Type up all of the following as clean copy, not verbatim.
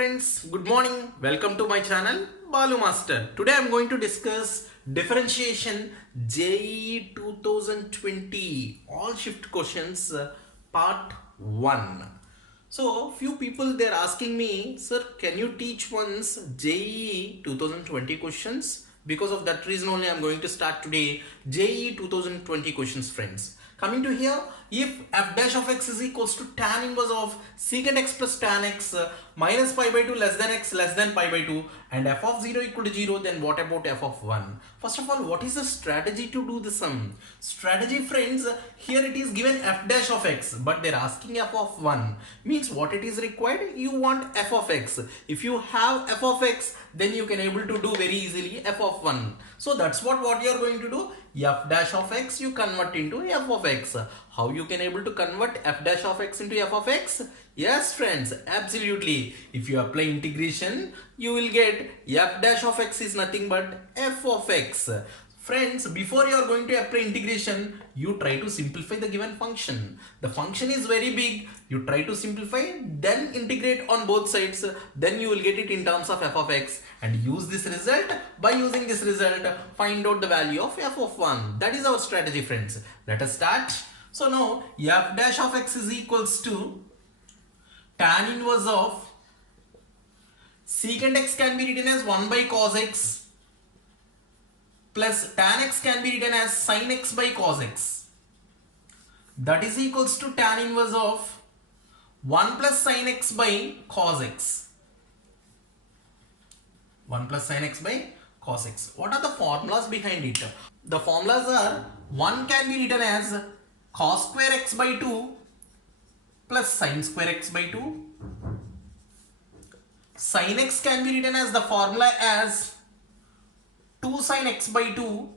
friends, good morning. Welcome to my channel Balu Master. Today I am going to discuss differentiation JEE 2020 all shift questions part 1. So few people they're asking me, sir, can you teach once JEE 2020 questions? Because of that reason only I'm going to start today JEE 2020 questions, friends. Coming to here, if f dash of x is equals to tan inverse of secant x plus tan x minus pi by 2 less than x less than pi by 2 and f of 0 equal to 0, then what about f of 1? First of all, what is the strategy to do the sum? Strategy, friends, here it is given f dash of x, but they're asking f of 1. Means what it is required? You want f of x. If you have f of x, then you can able to do very easily f of 1. So that's what you are going to do. F dash of x you convert into f of x. How you can able to convert f dash of x into f of x? Yes, friends, absolutely. If you apply integration, you will get f dash of x is nothing but f of x. Friends, before you are going to apply integration, you try to simplify the given function. The function is very big. You try to simplify, then integrate on both sides. Then you will get it in terms of f of x and use this result. By using this result, find out the value of f of 1. That is our strategy, friends. Let us start. So now f dash of x is equals to tan inverse of secant x can be written as 1 by cos x plus tan x can be written as sin x by cos x. That is equals to tan inverse of 1 plus sin x by cos x. 1 plus sin x by cos x. What are the formulas behind it? The formulas are 1 can be written as cos square x by 2 plus sin square x by 2. Sin x can be written as the formula as 2 sin x by 2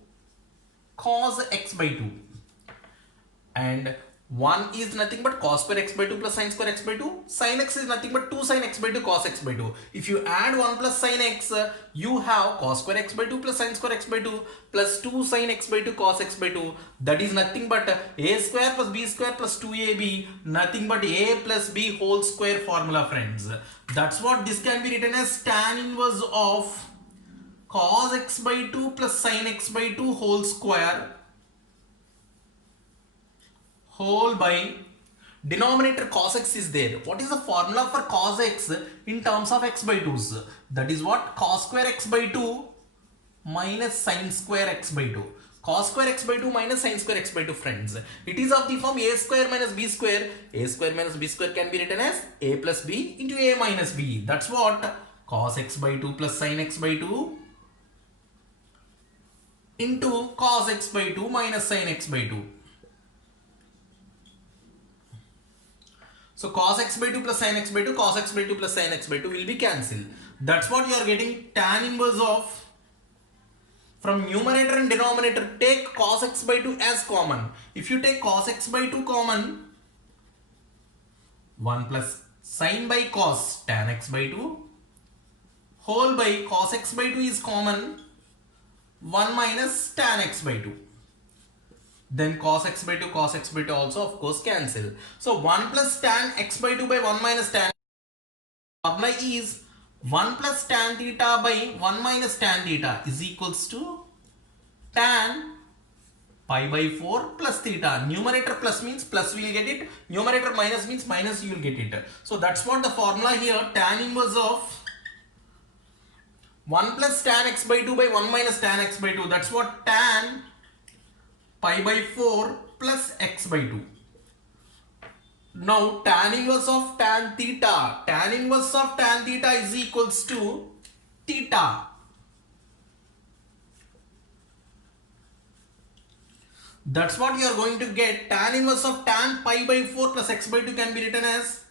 cos x by 2, and 1 is nothing but cos square x by 2 plus sin square x by 2. Sin x is nothing but 2 sin x by 2 cos x by 2. If you add 1 plus sin x, you have cos square x by 2 plus sin square x by 2 plus 2 sin x by 2 cos x by 2. That is nothing but a square plus b square plus 2ab, nothing but a plus b whole square formula, friends. That's what this can be written as tan inverse of cos x by 2 plus sin x by 2 whole square whole by denominator cos x is there. What is the formula for cos x in terms of x by 2's? That is what? Cos square x by 2 minus sin square x by 2. Cos square x by 2 minus sin square x by 2, friends. It is of the form a square minus b square. A square minus b square can be written as a plus b into a minus b. That's what? Cos x by 2 plus sin x by 2 into cos x by 2 minus sin x by 2. So cos x by 2 plus sin x by 2, cos x by 2 plus sin x by 2 will be cancelled. That's what you are getting tan inverse of, from numerator and denominator, take cos x by 2 as common. If you take cos x by 2 common, 1 plus sin by cos tan x by 2 whole by cos x by 2 is common, 1 minus tan x by 2. Then cos x by 2 also of course cancel. So 1 plus tan x by 2 by 1 minus tan. Formula is 1 plus tan theta by 1 minus tan theta is equals to tan pi by 4 plus theta. Numerator plus means plus we will get it. Numerator minus means minus you will get it. So that's what the formula here, tan inverse of 1 plus tan x by 2 by 1 minus tan x by 2. That's what tan pi by 4 plus x by 2. Now tan inverse of tan theta. Tan inverse of tan theta is equals to theta. That's what you are going to get. Tan inverse of tan pi by 4 plus x by 2 can be written as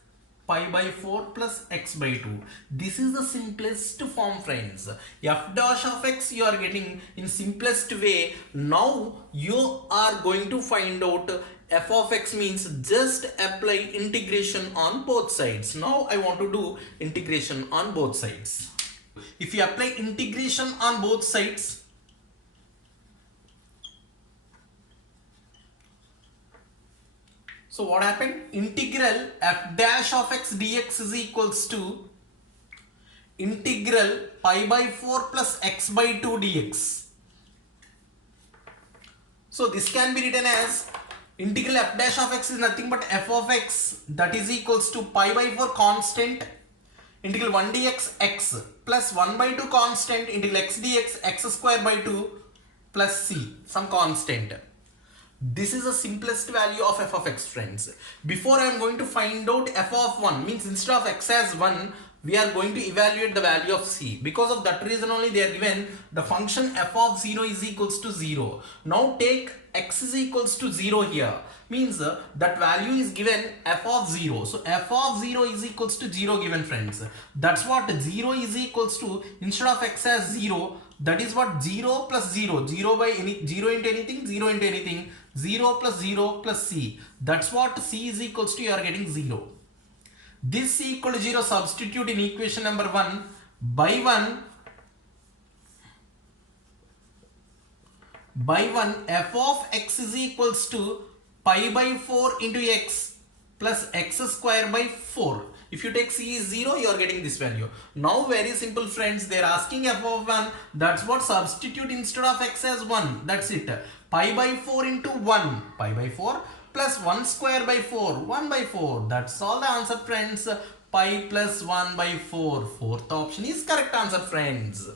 pi by 4 plus x by 2. This is the simplest form, friends. F dash of x you are getting in simplest way. Now you are going to find out f of x means just apply integration on both sides. Now I want to do integration on both sides. If you apply integration on both sides, so what happened? Integral f dash of x dx is equals to integral pi by 4 plus x by 2 dx. So this can be written as integral f dash of x is nothing but f of x, that is equals to pi by 4 constant integral 1 dx x plus 1 by 2 constant integral x dx x square by 2 plus c, some constant. This is the simplest value of f of x, friends. Before I am going to find out f of 1, means instead of x as 1, we are going to evaluate the value of c. Because of that reason only they are given the function f of 0 is equals to 0. Now take x is equals to 0 here. Means that value is given f of 0. So f of 0 is equals to 0 given, friends. That's what 0 is equals to, instead of x as 0, that is what 0 plus 0, 0 by any 0 into anything, 0 into anything, 0 plus c. That's what c is equals to, you are getting 0. This c equal to 0 substitute in equation number 1 by 1 f of x is equals to pi by 4 into x plus x square by 4. If you take c is 0, you are getting this value. Now very simple, friends, they are asking f of 1, that's what substitute instead of x as 1, that's it. Pi by 4 into 1, pi by 4 plus 1 square by 4, 1 by 4. That's all the answer, friends. Pi plus 1 by 4. Fourth option is correct answer, friends.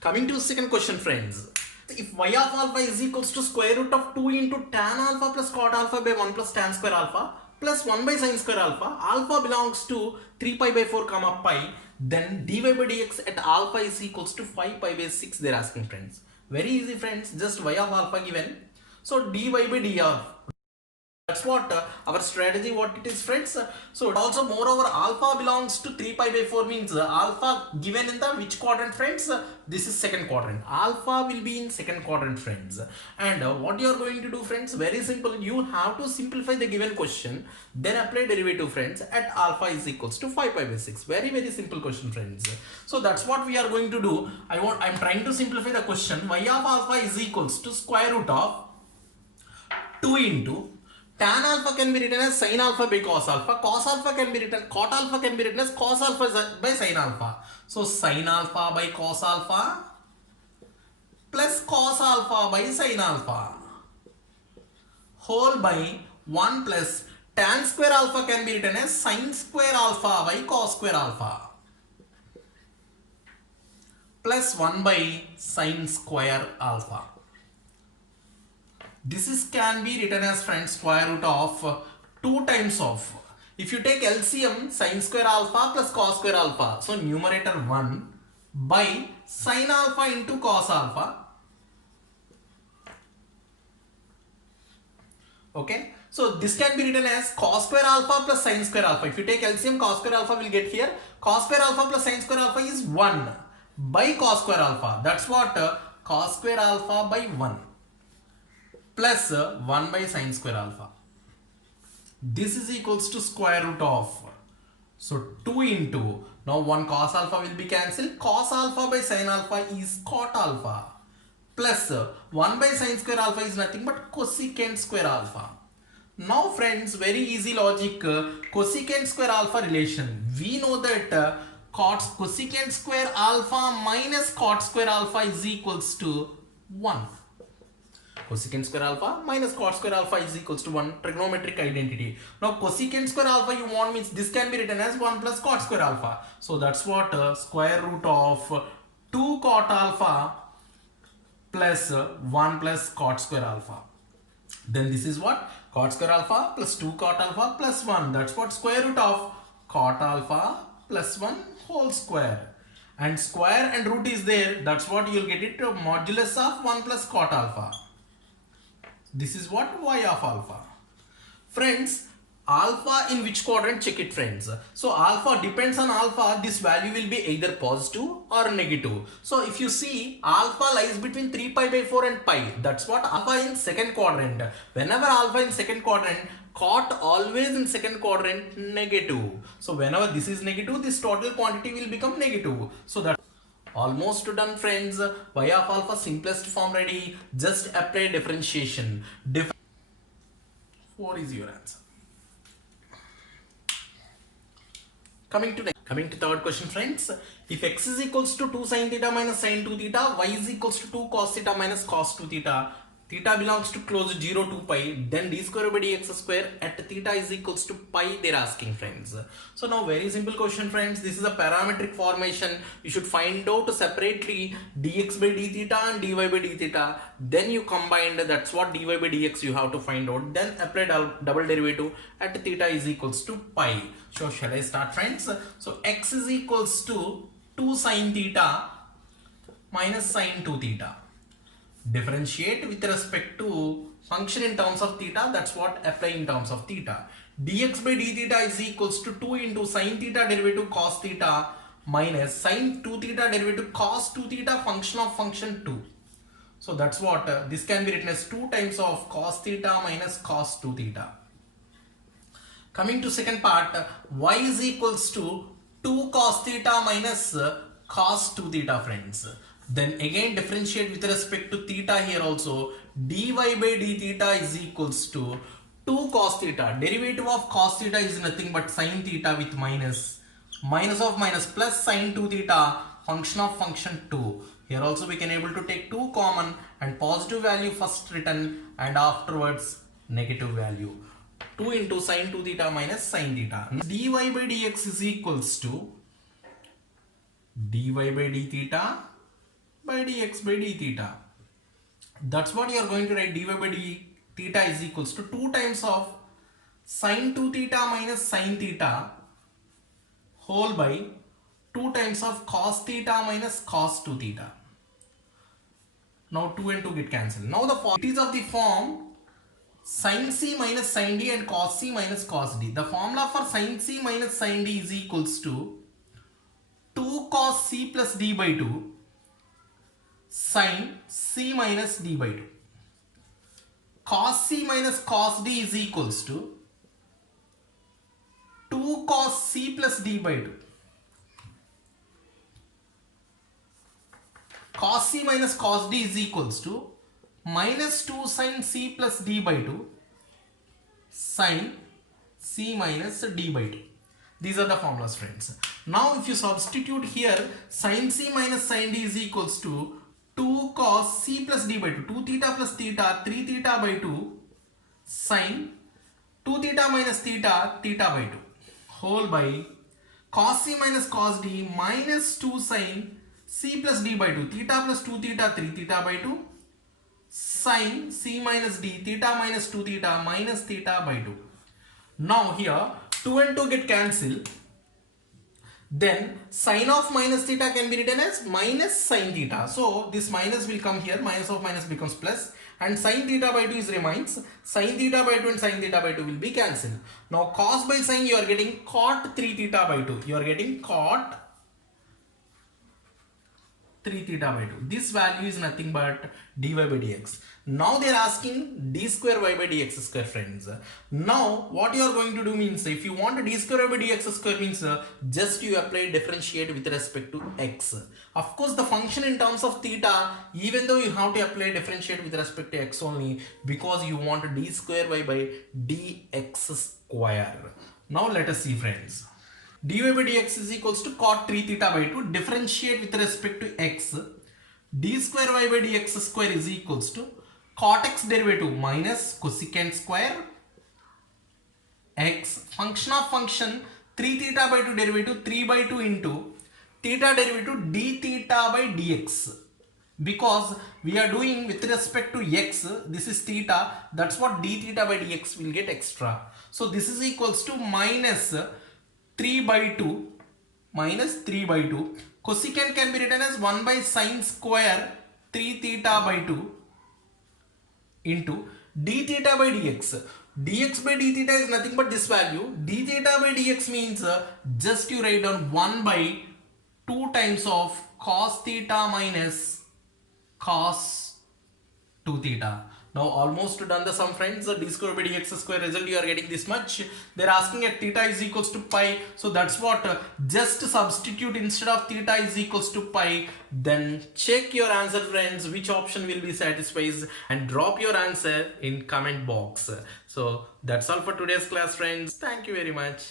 Coming to second question, friends. If y of alpha is equals to square root of 2 into tan alpha plus cot alpha by 1 plus tan square alpha plus 1 by sin square alpha, alpha belongs to 3 pi by 4 comma pi, then dy by dx at alpha is equals to 5 pi by 6, they are asking, friends. Very easy, friends, just y of alpha given. So dy by dr. That's what our strategy, what it is, friends. So also moreover alpha belongs to 3 pi by 4 means alpha given in the which quadrant, friends? This is second quadrant. Alpha will be in second quadrant, friends. And what you are going to do, friends, very simple. You have to simplify the given question, then apply derivative, friends, at alpha is equals to 5 pi by 6. Very simple question, friends. So that's what we are going to do. I'm trying to simplify the question. Y of alpha is equals to square root of 2 into tan alpha can be written as sin alpha by cos alpha. Cos alpha can be written, cot alpha can be written as cos alpha by sin alpha. So sin alpha by cos alpha plus cos alpha by sin alpha whole by 1 plus tan square alpha can be written as sin square alpha by cos square alpha plus 1 by sin square alpha. This is can be written as, friends, square root of 2 times of, if you take LCM, sin square alpha plus cos square alpha, so numerator 1 by sin alpha into cos alpha. Okay, so this can be written as cos square alpha plus sin square alpha. If you take LCM, cos square alpha will get here. Cos square alpha plus sin square alpha is 1 by cos square alpha. That's what cos square alpha by 1 plus 1 by sin square alpha. This is equals to square root of, so 2 into, now 1 cos alpha will be cancelled, cos alpha by sin alpha is cot alpha plus 1 by sin square alpha is nothing but cosecant square alpha. Now, friends, very easy logic, cosecant square alpha relation. We know that cosecant square alpha minus cot square alpha is equals to 1. Cosecant square alpha minus cot square alpha is equals to 1, trigonometric identity. Now cosecant square alpha you want means this can be written as 1 plus cot square alpha. So that's what square root of 2 cot alpha plus 1 plus cot square alpha. Then this is what cot square alpha plus 2 cot alpha plus 1. That's what square root of cot alpha plus 1 whole square. And square and root is there. That's what you'll get it, modulus of 1 plus cot alpha. This is what y of alpha. Friends, alpha in which quadrant? Check it, friends. So alpha depends on alpha. This value will be either positive or negative. So if you see, alpha lies between 3 pi by 4 and pi. That's what alpha in second quadrant. Whenever alpha in second quadrant, cot always in second quadrant negative. So whenever this is negative, this total quantity will become negative. So that almost done, friends. Y of alpha simplest form ready. Just apply differentiation. 4 is your answer. Coming to next. Coming to third question, friends. If x is equals to 2 sin theta minus sin 2 theta, y is equals to 2 cos theta minus cos 2 theta, theta belongs to close 0 to pi, then d square by dx square at theta is equals to pi, they're asking, friends. So now very simple question, friends. This is a parametric formation. You should find out separately dx by d theta and dy by d theta. Then you combine, that's what dy by dx you have to find out. Then apply double derivative at theta is equals to pi. So shall I start, friends? So x is equals to 2 sin theta minus sin 2 theta. Differentiate with respect to function in terms of theta, that's what apply in terms of theta. Dx by d theta is equals to 2 into sin theta derivative cos theta minus sin 2 theta derivative cos 2 theta function of function 2. So that's what this can be written as 2 times of cos theta minus cos 2 theta. Coming to second part, y is equals to 2 cos theta minus cos 2 theta, friends. Then again differentiate with respect to theta here also. Dy by d theta is equals to 2 cos theta. Derivative of cos theta is nothing but sin theta with minus. Minus of minus plus sin 2 theta function of function 2. Here also we can able to take 2 common and positive value first written and afterwards negative value. 2 into sin 2 theta minus sin theta. Dy by dx is equals to dy by d theta by dx by d theta. That's what you are going to write. Dy by d theta is equals to 2 times of sin 2 theta minus sin theta whole by 2 times of cos theta minus cos 2 theta. Now 2 and 2 get cancelled. Now the form, it is of the form sin c minus sin d and cos c minus cos d. The formula for sin c minus sin d is equals to 2 cos c plus d by 2 sin c minus d by 2. Cos c minus cos d is equals to 2 cos c plus d by 2. Cos c minus cos d is equals to minus 2 sin c plus d by 2 sin c minus d by 2. These are the formulas, friends. Now if you substitute here, sin c minus sin d is equals to 2 cos c plus d by 2, 2 theta plus theta, 3 theta by 2 sin 2 theta minus theta, theta by 2 whole by cos c minus cos d minus 2 sin c plus d by 2, theta plus 2 theta, 3 theta by 2 sin c minus d, theta minus 2 theta minus theta by 2. Now here 2 and 2 get cancelled. Then sin of minus theta can be written as minus sin theta. So this minus will come here, minus of minus becomes plus, and sin theta by 2 is remains. Sin theta by 2 and sin theta by 2 will be cancelled. Now cos by sin you are getting cot 3 theta by 2. You are getting cot 3 theta by 2. This value is nothing but dy by dx. Now they are asking d square y by dx square, friends. Now what you are going to do means, if you want d square y by dx square means just you apply differentiate with respect to x. Of course the function in terms of theta, even though you have to apply differentiate with respect to x only, because you want d square y by dx square. Now let us see, friends. Dy by dx is equals to cot 3 theta by 2. Differentiate with respect to x. D square y by dx square is equals to cot x derivative minus cosecant square x function of function 3 theta by 2 derivative 3 by 2 into theta derivative d theta by dx. Because we are doing with respect to x, this is theta, that's what d theta by dx will get extra. So this is equals to minus 3 by 2 minus 3 by 2. Cosecant can be written as 1 by sin square 3 theta by 2 into d theta by dx. Dx by d theta is nothing but this value. D theta by dx means just you write down 1 by 2 times of cos theta minus cos 2 theta. Now almost done the sum, friends. The d square by dx square result you are getting this much. They are asking at theta is equals to pi. So that's what just substitute instead of theta is equals to pi. Then check your answer, friends, which option will be satisfies, and drop your answer in comment box. So that's all for today's class, friends. Thank you very much.